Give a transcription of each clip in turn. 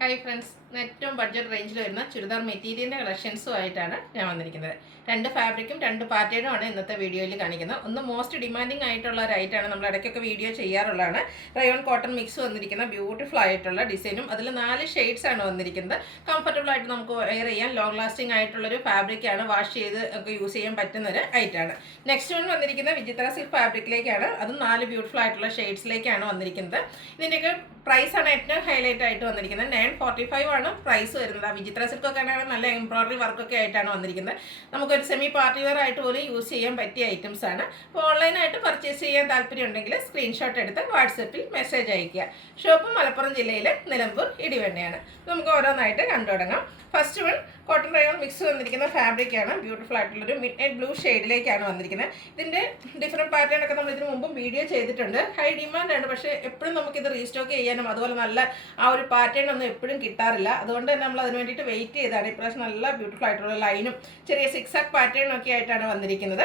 Hi friends, ഏറ്റവും budget റേഞ്ചിൽ വരുന്ന ചുരിദാർ മെറ്റീരിയലിൻ്റെ കളക്ഷൻസുമായിട്ടാണ് ഞാൻ വന്നിരിക്കുന്നത്. രണ്ട് ഫാബ്രിക്കും രണ്ട് പാറ്റേണുമാണ് ഇന്നത്തെ വീഡിയോയിൽ കാണിക്കുന്നത്. ഒന്ന് മോസ്റ്റ് ഡിമാൻഡിങ് ആയിട്ടുള്ള ഒരു ഐറ്റമാണ്, നമ്മൾ ഇടയ്ക്കൊക്കെ വീഡിയോ ചെയ്യാറുള്ളതാണ്. റയോൺ കോട്ടൺ മിക്സ് വന്നിരിക്കുന്ന ബ്യൂട്ടിഫുൾ ആയിട്ടുള്ള ഡിസൈനും അതിൽ 4 ഷെയ്ഡ്സാണ് വന്നിരിക്കുന്നത്. കംഫർട്ടബിൾ ആയിട്ട് നമുക്ക് വെയർ ചെയ്യാൻ ലോങ് ലാസ്റ്റിംഗ് ആയിട്ടുള്ളൊരു ഫാബ്രിക്കാണ്, വാഷ് ചെയ്ത് ഒക്കെ യൂസ് ചെയ്യാൻ പറ്റുന്നൊരു ഐറ്റമാണ്. നെക്സ്റ്റ് വൺ വന്നിരിക്കുന്ന വിചിത്ര സിൽക്ക് ഫാബ്രിക്കിലേക്കാണ്, അതും 4 ബ്യൂട്ടിഫുൾ ആയിട്ടുള്ള ഷെയ്ഡ്സിലേക്കാണ് വന്നിരിക്കുന്നത്. ഇതിൻ്റെയൊക്കെ പ്രൈസാണ് ഏറ്റവും ഹൈലൈറ്റ് ആയിട്ട് വന്നിരിക്കുന്നത്. 945 ആണ് പ്രൈസ് വരുന്നത്. വിചിത്ര സിൽക്കൊക്കെ ആണെങ്കിൽ നല്ല എംബ്രോയിഡറി വർക്കൊക്കെ ആയിട്ടാണ് വന്നിരിക്കുന്നത്. നമുക്കൊരു സെമി പാർട്ടി വെയർ ആയിട്ട് പോലും യൂസ് ചെയ്യാൻ പറ്റിയ ഐറ്റംസ് ആണ്. അപ്പോൾ ഓൺലൈനായിട്ട് പർച്ചേസ് ചെയ്യാൻ താല്പര്യം ഉണ്ടെങ്കിൽ സ്ക്രീൻഷോട്ട് എടുത്ത് വാട്സപ്പിൽ മെസ്സേജ് അയയ്ക്കുക. ഷോപ്പ് മലപ്പുറം ജില്ലയിലെ നിലമ്പൂർ ഇടിവണ്ണയാണ്. നമുക്ക് ഓരോന്നായിട്ട് കണ്ടു തുടങ്ങാം. First one cotton rayon mix വന്നിരിക്കുന്ന ഫാബ്രിക്കാണ്. ബ്യൂട്ടിഫുൾ ആയിട്ടുള്ളൊരു മിഡ് നൈറ്റ് ബ്ലൂ ഷെയ്ഡിലേക്കാണ് വന്നിരിക്കുന്നത്. ഇതിൻ്റെ ഡിഫറെൻറ്റ് പാറ്റേൺ ഒക്കെ നമ്മൾ ഇതിന് മുമ്പും വീഡിയോ ചെയ്തിട്ടുണ്ട്. ഹൈ ഡിമാൻഡാണ്, പക്ഷേ എപ്പോഴും നമുക്കിത് റീസ്റ്റോക്ക് ചെയ്യാനും അതുപോലെ നല്ല ആ ഒരു പാറ്റേൺ ഒന്നും എപ്പോഴും കിട്ടാറില്ല. അതുകൊണ്ട് തന്നെ നമ്മൾ അതിന് വേണ്ടിയിട്ട് വെയിറ്റ് ചെയ്താണ്. ഇപ്രാവശ്യം നല്ല ബ്യൂട്ടിഫുൾ ആയിട്ടുള്ള ലൈനും ചെറിയ സിക്സാക് പാറ്റേണും ഒക്കെ ആയിട്ടാണ് വന്നിരിക്കുന്നത്.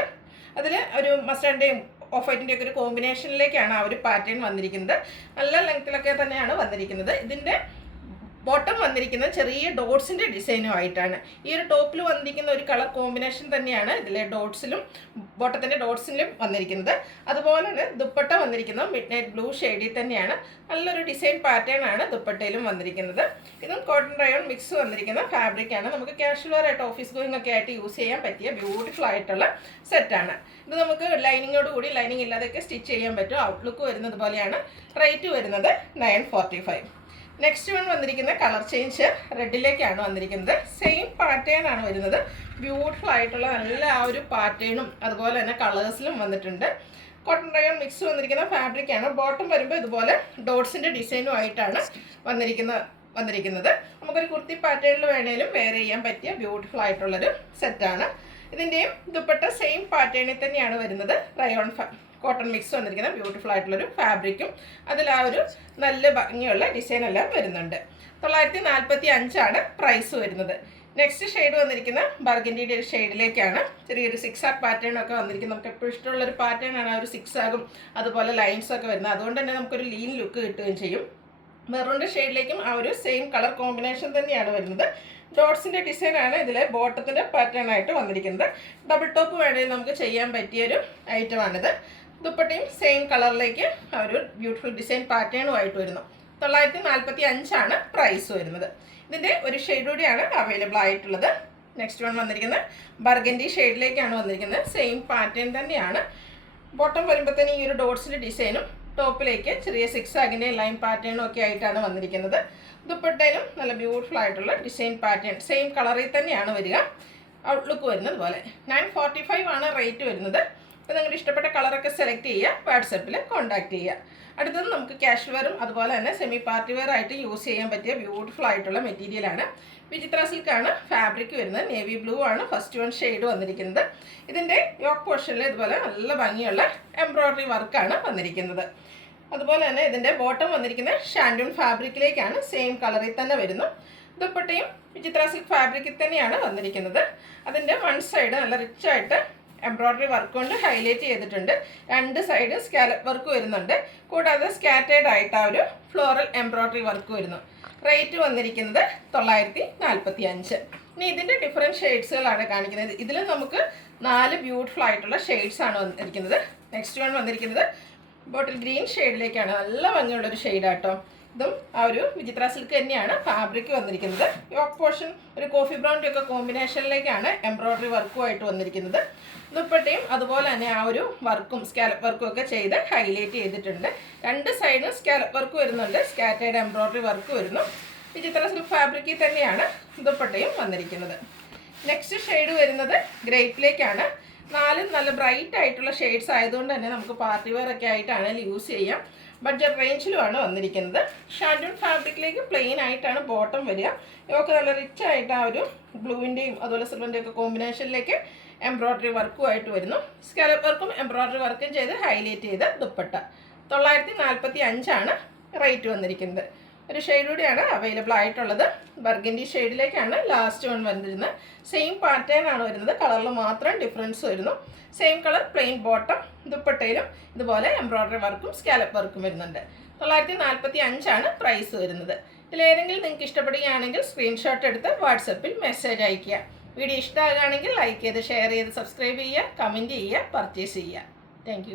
അതിൽ ഒരു മസ്റ്ററിൻ്റെയും ഓഫ് വൈറ്റിൻ്റെ ഒക്കെ ഒരു കോമ്പിനേഷനിലേക്കാണ് ആ ഒരു പാറ്റേൺ വന്നിരിക്കുന്നത്. നല്ല ലെങ്ത്തിലൊക്കെ തന്നെയാണ് വന്നിരിക്കുന്നത്. ഇതിൻ്റെ ബോട്ടം വന്നിരിക്കുന്നത് ചെറിയ ഡോട്ട്സിൻ്റെ ഡിസൈനും ആയിട്ടാണ്. ഈ ഒരു ടോപ്പിൽ വന്നിരിക്കുന്ന ഒരു കളർ കോമ്പിനേഷൻ തന്നെയാണ് ഇതിലെ ഡോട്ട്സിലും ബോട്ടത്തിൻ്റെ ഡോട്ട്സിലും വന്നിരിക്കുന്നത്. അതുപോലെ തന്നെ ദുപ്പട്ട വന്നിരിക്കുന്നത് മിഡ് നൈറ്റ് ബ്ലൂ ഷെയ്ഡിൽ തന്നെയാണ്. നല്ലൊരു ഡിസൈൻ പാറ്റേൺ ആണ് ദുപ്പട്ടയിലും വന്നിരിക്കുന്നത്. ഇതും കോട്ടൺ റയോൺ മിക്സ് വന്നിരിക്കുന്ന ഫാബ്രിക്കാണ്. നമുക്ക് കാഷ്വൽ വെയർ ആയിട്ട് ഓഫീസ് ഗോയിങ് ഒക്കെ ആയിട്ട് യൂസ് ചെയ്യാൻ പറ്റിയ ബ്യൂട്ടിഫുൾ ആയിട്ടുള്ള സെറ്റാണ്. ഇത് നമുക്ക് ലൈനിങ്ങോട് കൂടി, ലൈനിങ് ഇല്ലാതെയൊക്കെ സ്റ്റിച്ച് ചെയ്യാൻ പറ്റും. ഔട്ട്ലുക്ക് വരുന്നത് പോലെയാണ്. റേറ്റ് വരുന്നത് 945. നെക്സ്റ്റ് വൺ വന്നിരിക്കുന്ന കളർ ചേഞ്ച് റെഡിലേക്കാണ് വന്നിരിക്കുന്നത്. സെയിം പാറ്റേൺ ആണ് വരുന്നത്. ബ്യൂട്ടിഫുൾ ആയിട്ടുള്ള നല്ല ആ ഒരു പാറ്റേണും അതുപോലെ തന്നെ കളേഴ്സിലും വന്നിട്ടുണ്ട്. കോട്ടൺ റയോൺ മിക്സ് വന്നിരിക്കുന്ന ഫാബ്രിക്കാണ്. ബോട്ടം വരുമ്പോൾ ഇതുപോലെ ഡോട്ട്സിൻ്റെ ഡിസൈനും ആയിട്ടാണ് വന്നിരിക്കുന്നത്. നമുക്കൊരു കുർത്തി പാറ്റേണിൽ വേണേലും വെയർ ചെയ്യാൻ പറ്റിയ ബ്യൂട്ടിഫുൾ ആയിട്ടുള്ളൊരു സെറ്റാണ്. ഇതിൻ്റെയും ദുപ്പട്ട സെയിം പാറ്റേണിൽ തന്നെയാണ് വരുന്നത്. റയോൺ കോട്ടൺ മിക്സ് വന്നിരിക്കുന്ന ബ്യൂട്ടിഫുൾ ആയിട്ടുള്ളൊരു ഫാബ്രിക്കും അതിൽ ആ ഒരു നല്ല ഭംഗിയുള്ള ഡിസൈൻ എല്ലാം വരുന്നുണ്ട്. 945 ആണ് പ്രൈസ് വരുന്നത്. നെക്സ്റ്റ് ഷെയ്ഡ് വന്നിരിക്കുന്ന ബർഗൻഡിയുടെ ഒരു ഷെയ്ഡിലേക്കാണ്. ചെറിയൊരു സിക്സാക് പാറ്റേൺ ഒക്കെ വന്നിരിക്കുന്നത്. നമുക്ക് എപ്പോഴും ഇഷ്ടമുള്ളൊരു പാറ്റേൺ ആണ് ആ ഒരു സിക്സാകും അതുപോലെ ലൈൻസൊക്കെ വരുന്നത്. അതുകൊണ്ട് തന്നെ നമുക്കൊരു ലീൻ ലുക്ക് കിട്ടുകയും ചെയ്യും. മെറൂണിൻ്റെ ഷെയ്ഡിലേക്കും ആ ഒരു സെയിം കളർ കോമ്പിനേഷൻ തന്നെയാണ് വരുന്നത്. ഡോട്ട്സിൻ്റെ ഡിസൈനാണ് ഇതിലെ ബോട്ടത്തിൻ്റെ പാറ്റേൺ ആയിട്ട് വന്നിരിക്കുന്നത്. ഡബിൾ ടോപ്പ് വേണമെങ്കിൽ നമുക്ക് ചെയ്യാൻ പറ്റിയൊരു ഐറ്റമാണിത്. ദുപ്പട്ടയും സെയിം കളറിലേക്ക് ആ ഒരു ബ്യൂട്ടിഫുൾ ഡിസൈൻ പാറ്റേണുമായിട്ട് വരുന്നു. 945 ആണ് പ്രൈസ് വരുന്നത്. ഇതിൻ്റെ ഒരു ഷെയ്ഡ് കൂടിയാണ് അവൈലബിൾ ആയിട്ടുള്ളത്. നെക്സ്റ്റ് വൺ വന്നിരിക്കുന്നത് ബർഗൻഡി ഷെയ്ഡിലേക്കാണ് വന്നിരിക്കുന്നത്. സെയിം പാറ്റേൺ തന്നെയാണ്. ബോട്ടം വരുമ്പോഴത്തേന് ഈ ഒരു ഡോട്ട്സിൻ്റെ ഡിസൈനും ടോപ്പിലേക്ക് ചെറിയ സിക്സാഗിൻ്റെ ലൈൻ പാറ്റേണും ഒക്കെ ആയിട്ടാണ് വന്നിരിക്കുന്നത്. ദുപ്പട്ടയിലും നല്ല ബ്യൂട്ടിഫുൾ ആയിട്ടുള്ള ഡിസൈൻ പാറ്റേൺ സെയിം കളറിൽ തന്നെയാണ് വരിക. ഔട്ട്ലുക്ക് വരുന്നത് പോലെ. 945 ആണ് റേറ്റ് വരുന്നത്. അപ്പോൾ നിങ്ങളുടെ ഇഷ്ടപ്പെട്ട കളറൊക്കെ സെലക്ട് ചെയ്യുക, വാട്സപ്പിൽ കോൺടാക്ട് ചെയ്യുക. അടുത്തത് നമുക്ക് കാഷ്വൽ വെയറും അതുപോലെ തന്നെ സെമി പാർട്ടി വെയർ ആയിട്ട് യൂസ് ചെയ്യാൻ പറ്റിയ ബ്യൂട്ടിഫുൾ ആയിട്ടുള്ള മെറ്റീരിയലാണ്. വിചിത്ര സിൽക്കാണ് ഫാബ്രിക് വരുന്നത്. നേവി ബ്ലൂ ആണ് ഫസ്റ്റ് വൺ ഷെയ്ഡ് വന്നിരിക്കുന്നത്. ഇതിൻ്റെ യോക്ക് പോർഷനിൽ ഇതുപോലെ നല്ല ഭംഗിയുള്ള എംബ്രോയിഡറി വർക്കാണ് വന്നിരിക്കുന്നത്. അതുപോലെ തന്നെ ഇതിൻ്റെ ബോട്ടം വന്നിരിക്കുന്നത് ഷാൻഡൂൺ ഫാബ്രിക്കിലേക്കാണ്. സെയിം കളറിൽ തന്നെ വരുന്നു. ദുപ്പട്ടയും വിചിത്ര സിൽക്ക് ഫാബ്രിക്കിൽ തന്നെയാണ് വന്നിരിക്കുന്നത്. അതിൻ്റെ വൺ സൈഡ് നല്ല റിച്ചായിട്ട് എംബ്രോയിഡറി വർക്ക് കൊണ്ട് ഹൈലൈറ്റ് ചെയ്തിട്ടുണ്ട്. രണ്ട് സൈഡ് സ്കാലപ്പ് വർക്ക് വരുന്നുണ്ട്. കൂടാതെ സ്കാറ്റേഡ് ആയിട്ട് ആ ഒരു ഫ്ലോറൽ എംബ്രോയിഡറി വർക്ക് വരുന്നു. റേറ്റ് വന്നിരിക്കുന്നത് 945. ഇനി ഇതിൻ്റെ ഡിഫറെൻറ്റ് ഷെയ്ഡ്സുകളാണ് കാണിക്കുന്നത്. ഇതിൽ നമുക്ക് 4 ബ്യൂട്ടിഫുൾ ആയിട്ടുള്ള ഷെയ്ഡ്സാണ് വന്നിരിക്കുന്നത്. നെക്സ്റ്റ് വൺ വന്നിരിക്കുന്നത് ബോട്ടിൽ ഗ്രീൻ ഷെയ്ഡിലേക്കാണ്. നല്ല ഭംഗിയുള്ളൊരു ഷെയ്ഡാട്ടോ. ഇതും ആ ഒരു വിചിത്ര സിൽക്ക് തന്നെയാണ് ഫാബ്രിക് വന്നിരിക്കുന്നത്. യോക്ക് പോർഷൻ ഒരു കോഫി ബ്രൗണിൻ്റെ ഒക്കെ കോമ്പിനേഷനിലേക്കാണ് എംബ്രോയിഡറി വർക്കുമായിട്ട് വന്നിരിക്കുന്നത്. ദുപ്പട്ടയും അതുപോലെ തന്നെ ആ ഒരു വർക്കും സ്കാലപ്പ് വർക്കും ഒക്കെ ചെയ്ത് ഹൈലൈറ്റ് ചെയ്തിട്ടുണ്ട്. രണ്ട് സൈഡും സ്കാലപ്പ് വർക്ക് വരുന്നുണ്ട്. സ്കാറ്റേഡ് എംബ്രോയിഡറി വർക്ക് വരുന്നു. വിചിത്ര സിൽക്ക് ഫാബ്രിക്കിൽ തന്നെയാണ് ദുപ്പട്ടയും വന്നിരിക്കുന്നത്. നെക്സ്റ്റ് ഷെയ്ഡ് വരുന്നത് ഗ്രേപ്പിലേക്കാണ്. 4 നല്ല ബ്രൈറ്റ് ആയിട്ടുള്ള ഷെയ്ഡ്സ് ആയതുകൊണ്ട് തന്നെ നമുക്ക് പാർട്ടി വെയർ ഒക്കെ ആയിട്ടാണെങ്കിൽ യൂസ് ചെയ്യാം. ബഡ്ജറ്റ് റേഞ്ചിലുമാണ് വന്നിരിക്കുന്നത്. ഷാൻഡൂൺ ഫാബ്രിക്കിലേക്ക് പ്ലെയിൻ ആയിട്ടാണ് ബോട്ടം വരിക. ഇവർക്ക് നല്ല റിച്ച് ആയിട്ട് ആ ഒരു ബ്ലൂവിൻ്റെയും അതുപോലെ സിൽവറിൻ്റെയും ഒക്കെ കോമ്പിനേഷനിലേക്ക് എംബ്രോയിഡറി വർക്കുമായിട്ട് വരുന്നു. സ്കാലപ്പ് വർക്കും എംബ്രോയിഡറി വർക്കും ചെയ്ത് ഹൈലൈറ്റ് ചെയ്ത ദുപ്പട്ട. 945 ആണ് റേറ്റ് വന്നിരിക്കുന്നത്. ഒരു ഷെയ്ഡ് കൂടിയാണ് അവൈലബിൾ ആയിട്ടുള്ളത്. ബർഗൻഡി ഷെയ്ഡിലേക്കാണ് ലാസ്റ്റ് വൺ വന്നിരുന്നത്. സെയിം പാറ്റേൺ ആണ് വരുന്നത്. കളറിൽ മാത്രം ഡിഫറൻസ് വരുന്നു. Same colour plain bottom. ദുപ്പട്ടയിലും ഇതുപോലെ എംബ്രോയിഡറി വർക്കും സ്കാലപ്പ് വർക്കും വരുന്നുണ്ട്. 945 ആണ് പ്രൈസ് വരുന്നത്. ഇതിലേതെങ്കിലും നിങ്ങൾക്ക് ഇഷ്ടപ്പെടുകയാണെങ്കിൽ സ്ക്രീൻഷോട്ട് എടുത്ത് വാട്സപ്പിൽ മെസ്സേജ് അയയ്ക്കുക. വീഡിയോ ഇഷ്ടമാകുകയാണെങ്കിൽ ലൈക്ക് ചെയ്ത് ഷെയർ ചെയ്ത് സബ്സ്ക്രൈബ് ചെയ്യുക, കമൻറ്റ് ചെയ്യുക, പർച്ചേസ് ചെയ്യുക. താങ്ക്